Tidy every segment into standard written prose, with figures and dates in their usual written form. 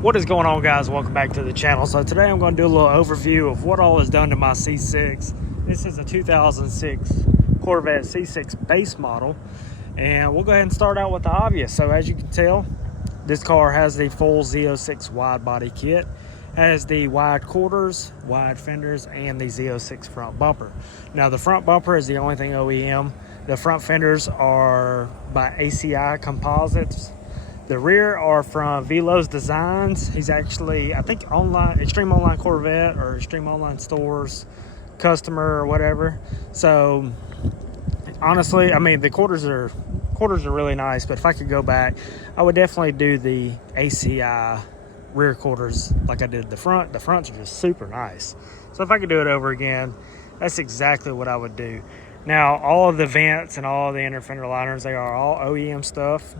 What is going on, guys? Welcome back to the channel. So today I'm going to do a little overview of what all is done to my C6. This is a 2006 Corvette C6 base model, and we'll go ahead and start out with the obvious. So as you can tell, this car has the full Z06 wide body kit, has the wide quarters, wide fenders, and the Z06 front bumper. Now the front bumper is the only thing OEM. The front fenders are by ACI Composites. The rear are from Velo's Designs. He's actually, I think, Extreme Online Corvette or Extreme Online Stores customer or whatever. So honestly, I mean, the quarters are really nice, but if I could go back, I would definitely do the ACI rear quarters like I did the front. The fronts are just super nice. So if I could do it over again, that's exactly what I would do. Now, all of the vents and all of the inner fender liners, they are all OEM stuff.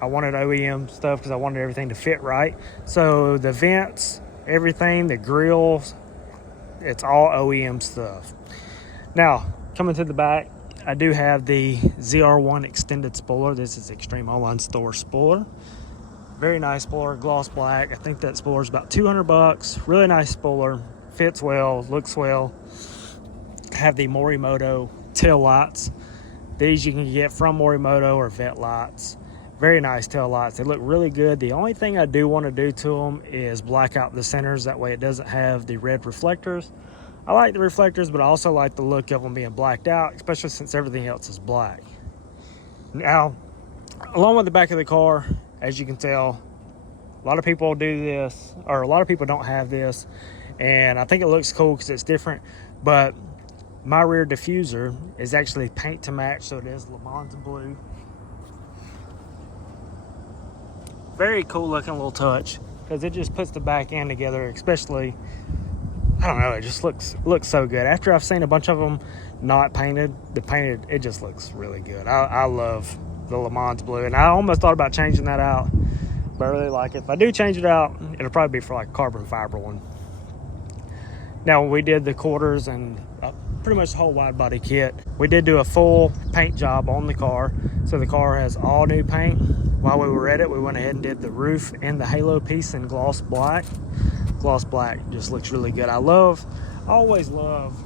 I wanted OEM stuff because I wanted everything to fit right. So the vents, everything, the grills, it's all OEM stuff. Now, coming to the back, I do have the ZR1 extended spoiler. This is Extreme Online Store spoiler. Very nice spoiler, gloss black. I think that spoiler is about 200 bucks. Really nice spoiler, fits well, looks well. Have the Morimoto tail lights. These you can get from Morimoto or Vet lights. Very nice tail lights. They look really good. The only thing I do want to do to them is black out the centers. That way it doesn't have the red reflectors. I like the reflectors, but I also like the look of them being blacked out, especially since everything else is black. Now, along with the back of the car, as you can tell, a lot of people do this, or a lot of people don't have this, and I think it looks cool because it's different, but my rear diffuser is actually paint to match, so it is Le Mans blue. Very cool looking little touch because it just puts the back end together, especially, I don't know, it just looks so good. After I've seen a bunch of them not painted, it just looks really good. I love the Le Mans blue, and I almost thought about changing that out, but I really like it. If I do change it out, it'll probably be for like a carbon fiber one. Now, when we did the quarters and pretty much the whole wide body kit, we did do a full paint job on the car. So the car has all new paint. While we were at it, we went ahead and did the roof and the halo piece in gloss black. Gloss black just looks really good. I always love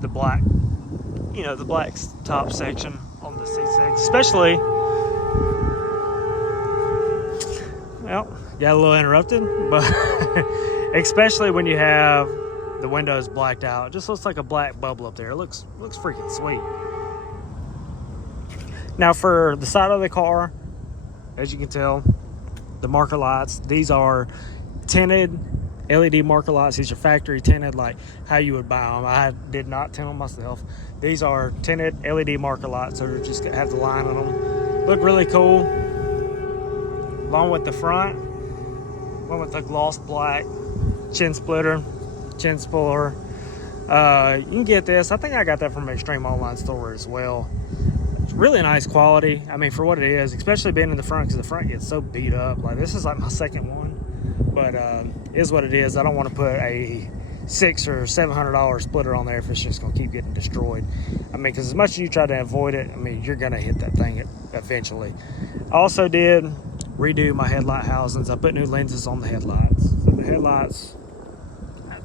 the black, the black top section on the C6, especially, well, got a little interrupted, but especially when you have the windows blacked out. It just looks like a black bubble up there. It looks freaking sweet. Now for the side of the car, as you can tell, the marker lights, these are tinted LED marker lights. These are factory tinted, like how you would buy them. I did not tint them myself. These are tinted LED marker lights, so they just have the line on them. Look really cool. Along with the front, went with the gloss black chin splitter, chin spoiler. You can get this. I think I got that from an Extreme Online Store as well. It's really nice quality. I mean, for what it is, especially being in the front, because the front gets so beat up. Like, this is like my second one, but it is what it is. I don't want to put a $600 or $700 splitter on there if it's just going to keep getting destroyed. I mean, because as much as you try to avoid it, I mean, you're going to hit that thing eventually. I also did redo my headlight housings. I put new lenses on the headlights. So the headlights,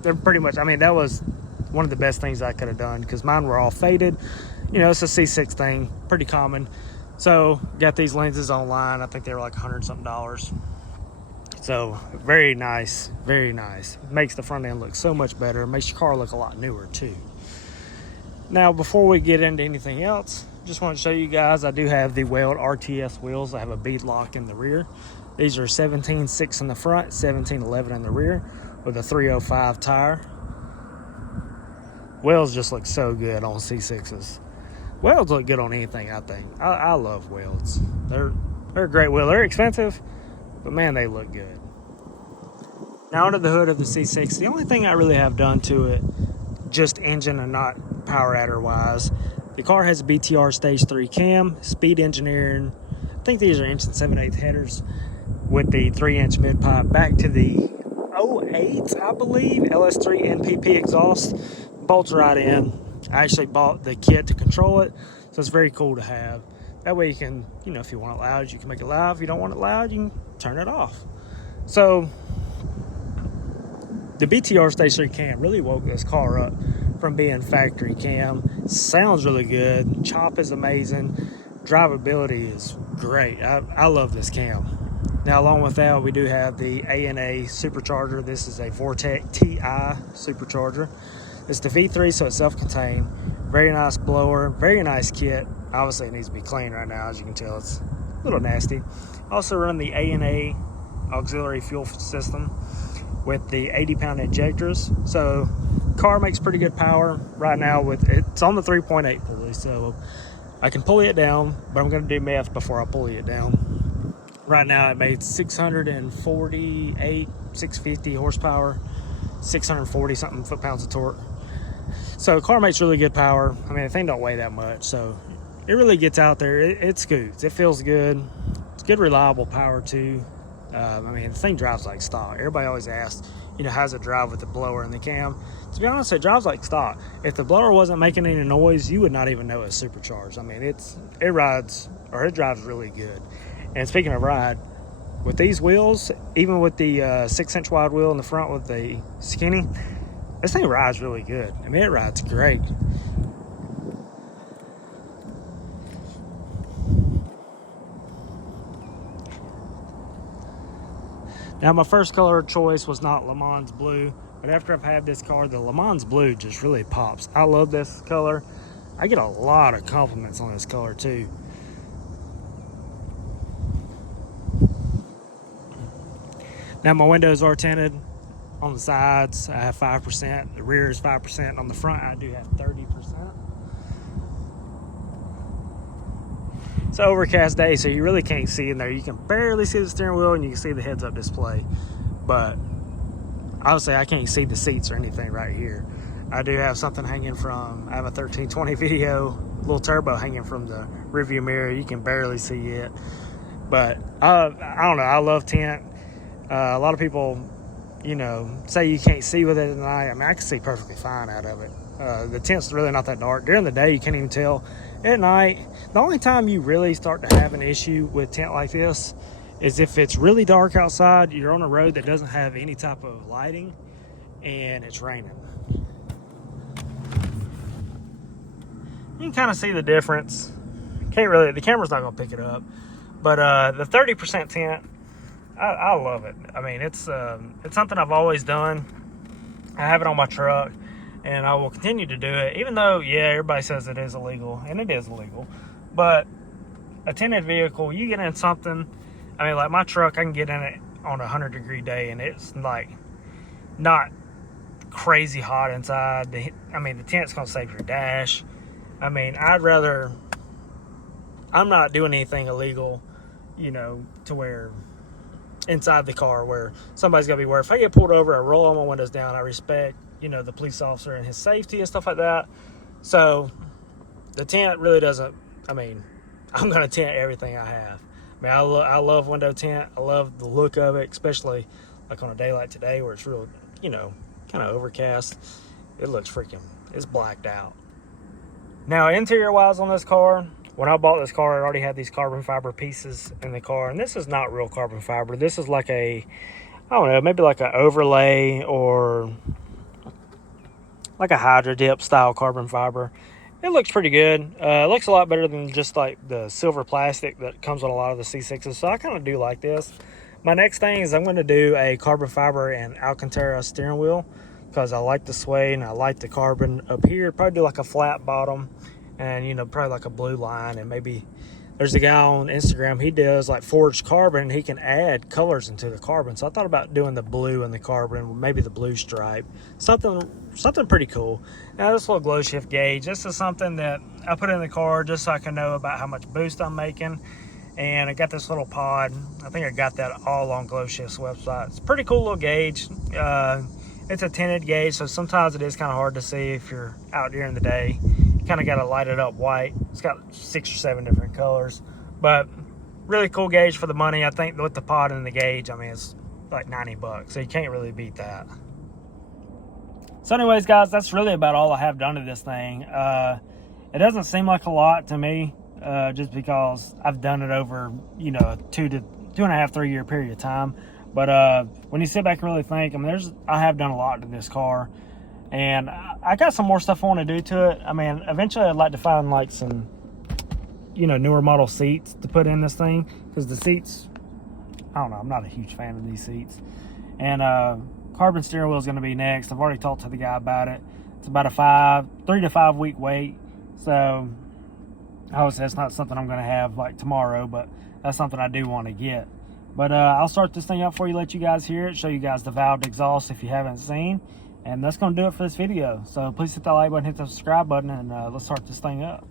they're pretty much, I mean, that was one of the best things I could have done because mine were all faded. It's a C6 thing, pretty common. So got these lenses online. I think they were like $100 something. So very nice, very nice. Makes the front end look so much better. Makes your car look a lot newer too. Now, before we get into anything else, just want to show you guys, I do have the Weld RTS wheels. I have a bead lock in the rear. These are 17.6 in the front, 17.11 in the rear, with a 305 tire. Welds just look so good on C6s. Welds look good on anything, I think. I love welds. They're a great wheel. They're expensive, but man, they look good. Now, under the hood of the C6, the only thing I really have done to it, just engine and not power adder wise, the car has a BTR Stage 3 cam, speed engineering. I think these are 1 7/8 headers with the 3-inch mid pipe back to the 08, I believe, LS3 NPP exhaust. Bolts right in. I actually bought the kit to control it, so it's very cool to have. That way you can, if you want it loud, you can make it loud. If you don't want it loud, you can turn it off. So the BTR stationary cam really woke this car up from being factory cam. Sounds really good. Chop is amazing. Drivability is great. I love this cam. Now, along with that, we do have the ANA supercharger. This is a Vortec TI supercharger. It's the V3, so it's self-contained. Very nice blower, very nice kit. Obviously, it needs to be clean right now. As you can tell, it's a little nasty. Also run the ANA auxiliary fuel system with the 80-pound injectors. So, car makes pretty good power right now. It's on the 3.8 pulley, so I can pulley it down, but I'm going to do math before I pulley it down. Right now, it made 648, 650 horsepower, 640 something foot-pounds of torque. So, car makes really good power. I mean, the thing don't weigh that much, so it really gets out there. It scoots. It feels good. It's good, reliable power too. I mean, the thing drives like stock. Everybody always asks, how's it drive with the blower and the cam? To be honest, it drives like stock. If the blower wasn't making any noise, you would not even know it's supercharged. I mean, it drives really good. And speaking of ride, with these wheels, even with the 6-inch wide wheel in the front with the skinny, this thing rides really good. I mean, it rides great. Now, my first color choice was not Le Mans Blue, but after I've had this car, the Le Mans Blue just really pops. I love this color. I get a lot of compliments on this color too. Now, my windows are tinted on the sides. I have 5%. The rear is 5%. On the front, I do have 30%. It's an overcast day, so you really can't see in there. You can barely see the steering wheel, and you can see the heads-up display. But obviously, I can't see the seats or anything right here. I do have something hanging from, I have a 1320 video, little turbo hanging from the rearview mirror. You can barely see it. But I don't know. I love tint. A lot of people, say you can't see with it at night. I mean, I can see perfectly fine out of it. The tint's really not that dark. During the day, you can't even tell. At night, the only time you really start to have an issue with tint like this is if it's really dark outside, you're on a road that doesn't have any type of lighting, and it's raining. You can kind of see the difference. Can't really, the camera's not going to pick it up. But the 30% tint, I love it. I mean, it's something I've always done. I have it on my truck, and I will continue to do it, even though, yeah, everybody says it is illegal, and it is illegal. But a tinted vehicle, you get in something, I mean, like my truck, I can get in it on a 100-degree day, and it's like not crazy hot inside. The tint's going to save your dash. I mean, I'm not doing anything illegal, to where inside the car where somebody's got to be worried. If I get pulled over, I roll all my windows down. I respect, the police officer and his safety and stuff like that. So the tint really doesn't, I'm going to tint everything I have. I love window tint. I love the look of it, especially like on a day like today where it's real, kind of overcast. It looks it's blacked out. Now, interior wise on this car, when I bought this car, I already had these carbon fiber pieces in the car, and this is not real carbon fiber. This is like maybe like an overlay or like a Hydro Dip style carbon fiber. It looks pretty good. It looks a lot better than just like the silver plastic that comes on a lot of the C6s, so I kind of do like this. My next thing is I'm going to do a carbon fiber and Alcantara steering wheel because I like the sway and I like the carbon up here. Probably do like a flat bottom and, probably like a blue line. And maybe there's a guy on Instagram, he does like forged carbon, and he can add colors into the carbon. So I thought about doing the blue and the carbon, maybe the blue stripe, something pretty cool. Now, this little glow shift gauge, this is something that I put in the car just so I can know about how much boost I'm making. And I got this little pod. I think I got that all on Glow Shift's website. It's a pretty cool little gauge. It's a tinted gauge, so sometimes it is kind of hard to see if you're out during the day. You kind of got to light it up white. It's got 6 or 7 different colors, but really cool gauge for the money. I think with the pod and the gauge, it's like $90, so you can't really beat that. So anyways, guys, that's really about all I have done to this thing. It doesn't seem like a lot to me, just because I've done it over, a 2.5 to 3 year period of time. But when you sit back and really think, I mean, I have done a lot to this car, and I got some more stuff I want to do to it. I mean, eventually I'd like to find like some, you know, newer model seats to put in this thing, because the seats, I don't know, I'm not a huge fan of these seats. And carbon steering wheel is going to be next. I've already talked to the guy about it. It's about a 3 to 5 week wait. So obviously that's not something I'm going to have like tomorrow, but that's something I do want to get. But I'll start this thing up for you, let you guys hear it, show you guys the valved exhaust if you haven't seen. And that's going to do it for this video. So please hit that like button, hit the subscribe button, and let's start this thing up.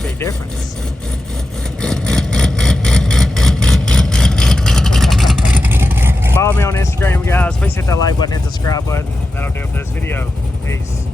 Big difference. Follow me on Instagram, guys. Please hit that like button, hit the subscribe button. That'll do it for this video. Peace.